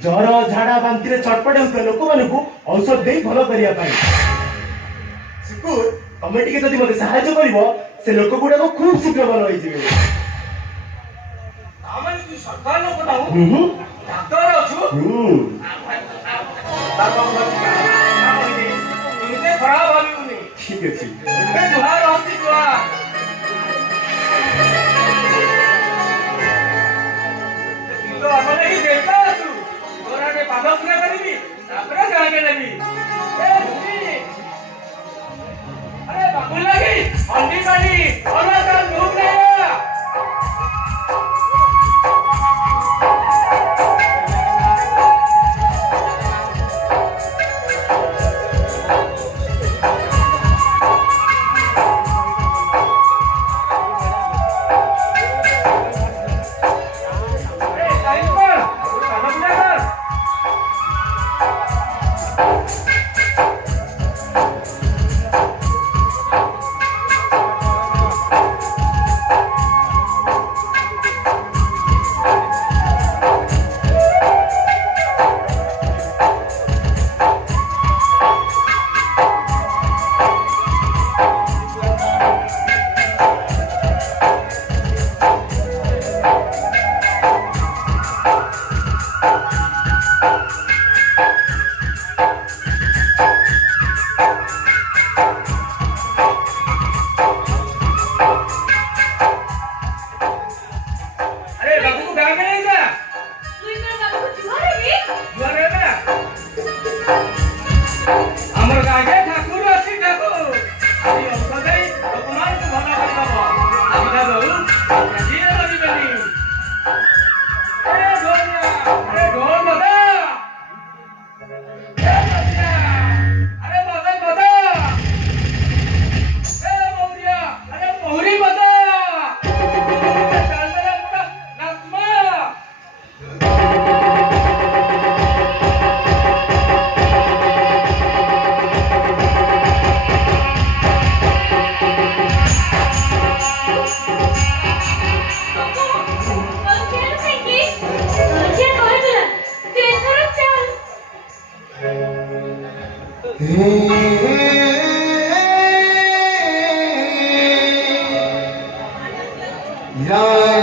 जर झाड़ा बांती चटपट होता लोक मानक औषध दे भल करने सिकुर तमें टी जब मत साहय कर से लोक गुड़ाक खूब शीघ्र भल हो सरकार लोक डाक्तर खराब भावी ठीक अच्छे जुहा रहती जुहा तो अपने ही देखता छु तोरा ने पाद पूजा करबी तापरे गाके लेबी अरे बाबू लगी हल्दी काली और का धूप ले या